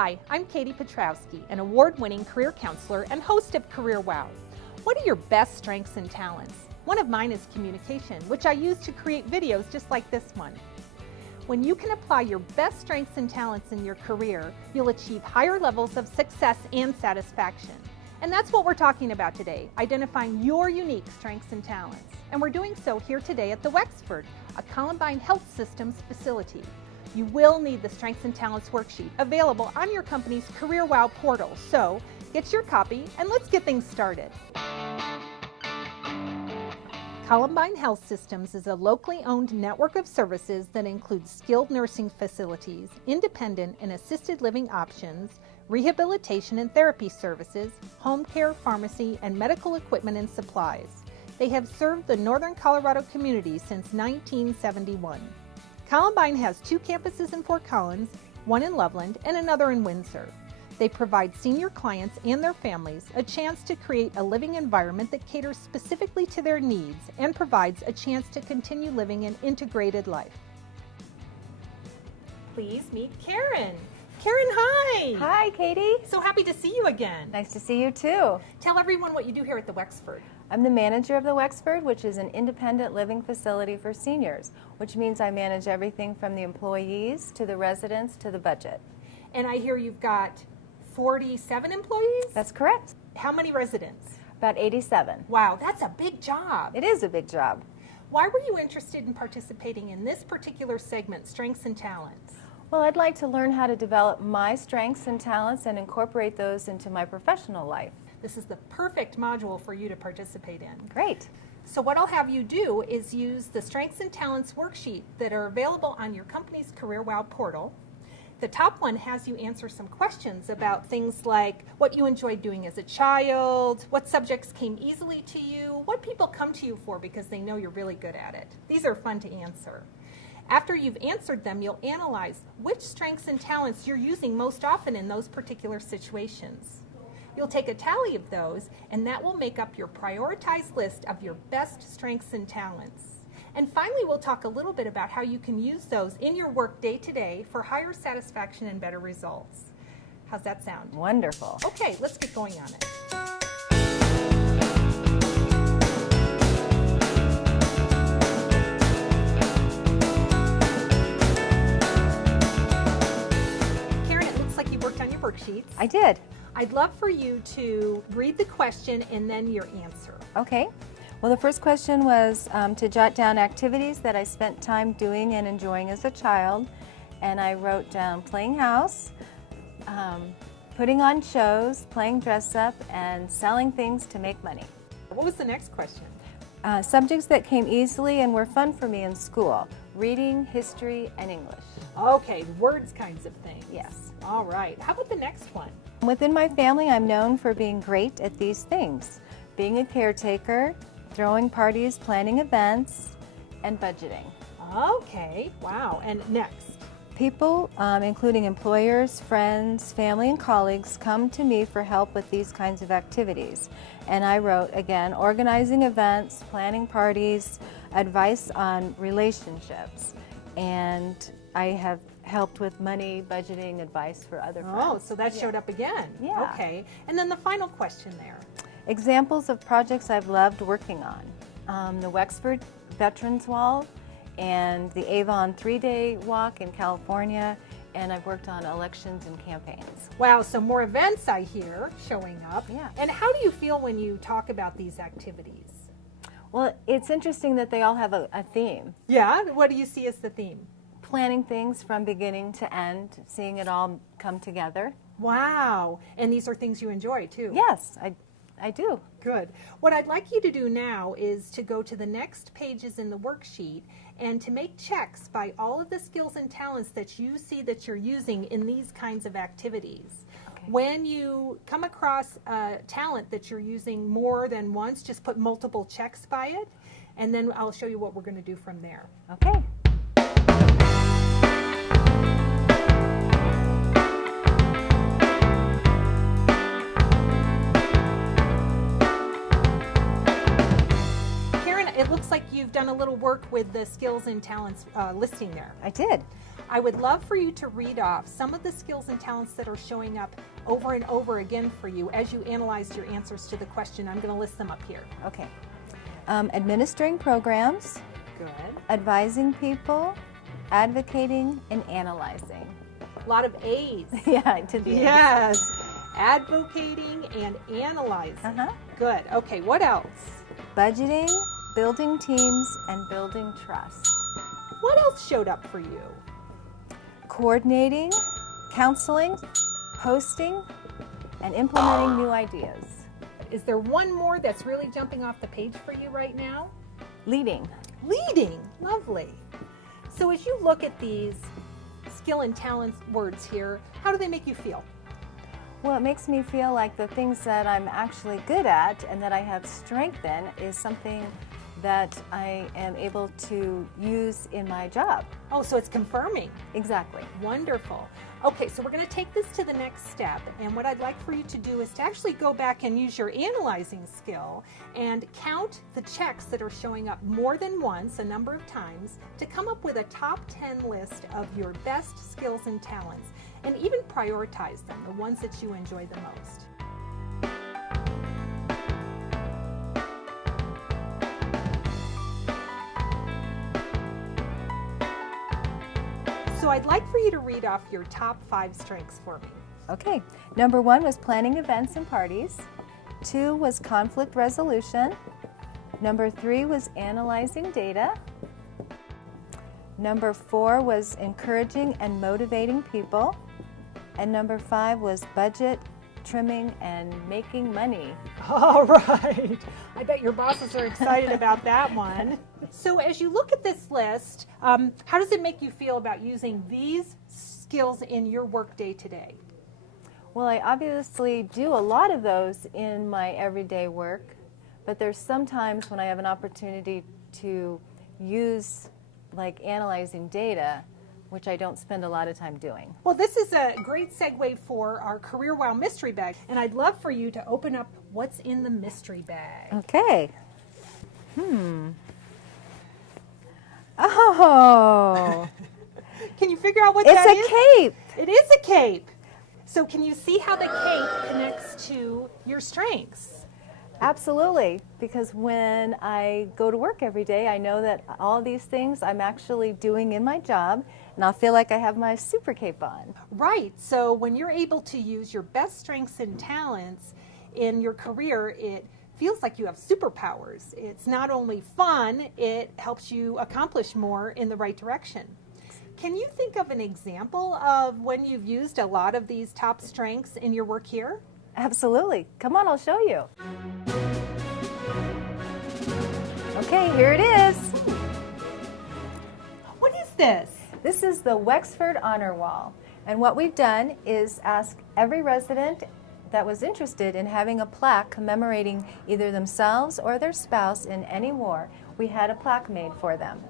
Hi, I'm Katie Petrowski, an award-winning career counselor and host of Career Wow. What are your best strengths and talents? One of mine is communication, which I use to create videos just like this one. When you can apply your best strengths and talents in your career, you'll achieve higher levels of success and satisfaction. And that's what we're talking about today, identifying your unique strengths and talents. And we're doing so here today at the Wexford, a Columbine Health Systems facility. You will need the Strengths and Talents worksheet available on your company's Career Wow portal. So get your copy and let's get things started. Columbine Health Systems is a locally owned network of services that includes skilled nursing facilities, independent and assisted living options, rehabilitation and therapy services, home care, pharmacy, and medical equipment and supplies. They have served the Northern Colorado community since 1971. Columbine has 2 campuses in Fort Collins, one in Loveland, and another in Windsor. They provide senior clients and their families a chance to create a living environment that caters specifically to their needs and provides a chance to continue living an integrated life. Please meet Karen. Karen, hi! Hi, Katie. So happy to see you again. Nice to see you too. Tell everyone what you do here at the Wexford. I'm the manager of the Wexford, which is an independent living facility for seniors, which means I manage everything from the employees to the residents to the budget. And I hear you've got 47 employees? That's correct. How many residents? About 87. Wow, that's a big job. It is a big job. Why were you interested in participating in this particular segment, Strengths and Talents? Well, I'd like to learn how to develop my strengths and talents and incorporate those into my professional life. This is the perfect module for you to participate in. Great. So what I'll have you do is use the Strengths and Talents worksheet that are available on your company's Career Wow portal. The top one has you answer some questions about things like what you enjoyed doing as a child, what subjects came easily to you, what people come to you for because they know you're really good at it. These are fun to answer. After you've answered them, you'll analyze which strengths and talents you're using most often in those particular situations. You'll take a tally of those, and that will make up your prioritized list of your best strengths and talents. And finally, we'll talk a little bit about how you can use those in your work day to day for higher satisfaction and better results. How's that sound? Wonderful. Okay, let's get going on it. Karen, it looks like you worked on your worksheets. I did. I'd love for you to read the question and then your answer. Okay. Well, the first question was to jot down activities that I spent time doing and enjoying as a child. And I wrote down playing house, putting on shows, playing dress up, and selling things to make money. What was the next question? Subjects that came easily and were fun for me in school: reading, history, and English. Okay, words kinds of things. Yes. All right. How about the next one? Within my family, I'm known for being great at these things: being a caretaker, throwing parties, planning events, and budgeting. Okay, wow. And next? People, including employers, friends, family, and colleagues, come to me for help with these kinds of activities. And I wrote, again, organizing events, planning parties, advice on relationships, and I have helped with money, budgeting, advice for other friends. Oh, so that showed up again. Yeah. Okay. And then the final question there. Examples of projects I've loved working on: the Wexford Veterans Wall and the Avon 3-day walk in California, and I've worked on elections and campaigns. Wow, so more events I hear showing up. Yeah. And how do you feel when you talk about these activities? Well, it's interesting that they all have a theme. Yeah, what do you see as the theme? Planning things from beginning to end, seeing it all come together. Wow, and these are things you enjoy too? Yes, I do. Good. What I'd like you to do now is to go to the next pages in the worksheet and to make checks by all of the skills and talents that you see that you're using in these kinds of activities. Okay. When you come across a talent that you're using more than once, just put multiple checks by it, and then I'll show you what we're going to do from there. Okay. it looks like you've done a little work with the skills and talents listing there. I did. I would love for you to read off some of the skills and talents that are showing up over and over again for you as you analyzed your answers to the question. I'm going to list them up here. Okay. Administering programs, Good. advising people, advocating, and analyzing. A lot of A's. Yeah, I did the A's. Yes. Advocating and analyzing. Uh-huh. Good. Okay, what else? Budgeting, building teams, and building trust. What else showed up for you? Coordinating, counseling, hosting, and implementing new ideas. Is there one more that's really jumping off the page for you right now? Leading. Leading. Lovely. So as you look at these skill and talent words here, how do they make you feel? Well, it makes me feel like the things that I'm actually good at and that I have strength in is something that I am able to use in my job. Oh, so it's confirming. Exactly. Wonderful. Okay, so we're going to take this to the next step, and what I'd like for you to do is to actually go back and use your analyzing skill and count the checks that are showing up more than once, a number of times, to come up with a top 10 list of your best skills and talents, and even prioritize them, the ones that you enjoy the most. So I'd like for you to read off your top 5 strengths for me. Okay. Number 1 was planning events and parties. 2 was conflict resolution. Number 3 was analyzing data. Number 4 was encouraging and motivating people. And number 5 was budget, trimming, and making money. All right. I bet your bosses are excited about that one. So as you look at this list, how does it make you feel about using these skills in your work day to day? Well, I obviously do a lot of those in my everyday work, but there's sometimes when I have an opportunity to use, like, analyzing data, which I don't spend a lot of time doing. Well, this is a great segue for our Career Wow mystery bag, and I'd love for you to open up what's in the mystery bag. Okay. Oh, Can you figure out what it's that is? a cape. It is a cape. So can you see how the cape connects to your strengths? Absolutely, because when I go to work every day, I know that all these things I'm actually doing in my job, and I'll feel like I have my super cape on. Right. So when you're able to use your best strengths and talents in your career, it feels like you have superpowers. It's not only fun, it helps you accomplish more in the right direction. Can you think of an example of when you've used a lot of these top strengths in your work here? Absolutely. Come on, I'll show you. Okay, here it is. What is this? This is the Wexford Honor Wall. And what we've done is ask every resident that was interested in having a plaque commemorating either themselves or their spouse in any war. We had a plaque made for them.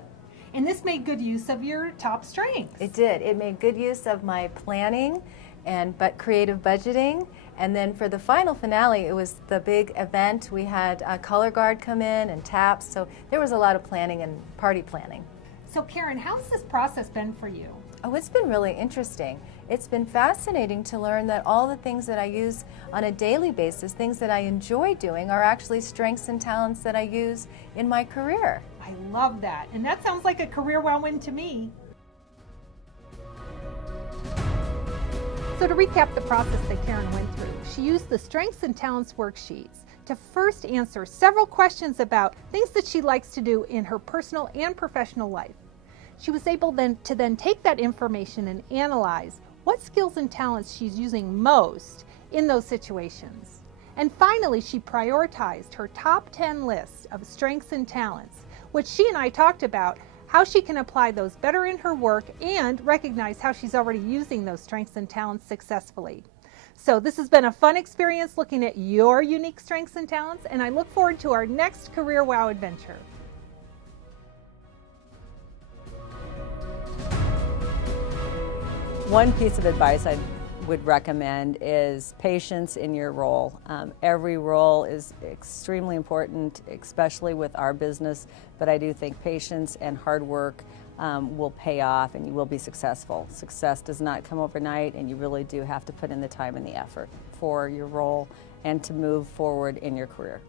And this made good use of your top strengths. It did. It made good use of my planning and creative budgeting. And then for the final finale, it was the big event. We had a color guard come in and taps. So there was a lot of planning and party planning. So Karen, how's this process been for you? Oh, it's been really interesting. It's been fascinating to learn that all the things that I use on a daily basis, things that I enjoy doing, are actually strengths and talents that I use in my career. I love that. And that sounds like a career wow win to me. So to recap the process that Karen went through, she used the Strengths and Talents worksheets to first answer several questions about things that she likes to do in her personal and professional life. She was able to then take that information and analyze what skills and talents she's using most in those situations. And finally, she prioritized her top 10 list of strengths and talents, which she and I talked about how she can apply those better in her work and recognize how she's already using those strengths and talents successfully. So this has been a fun experience looking at your unique strengths and talents, and I look forward to our next Career Wow adventure. One piece of advice I'd would recommend is patience in your role. Every role is extremely important, especially with our business, but I do think patience and hard work will pay off and you will be successful. Success does not come overnight, and you really do have to put in the time and the effort for your role and to move forward in your career.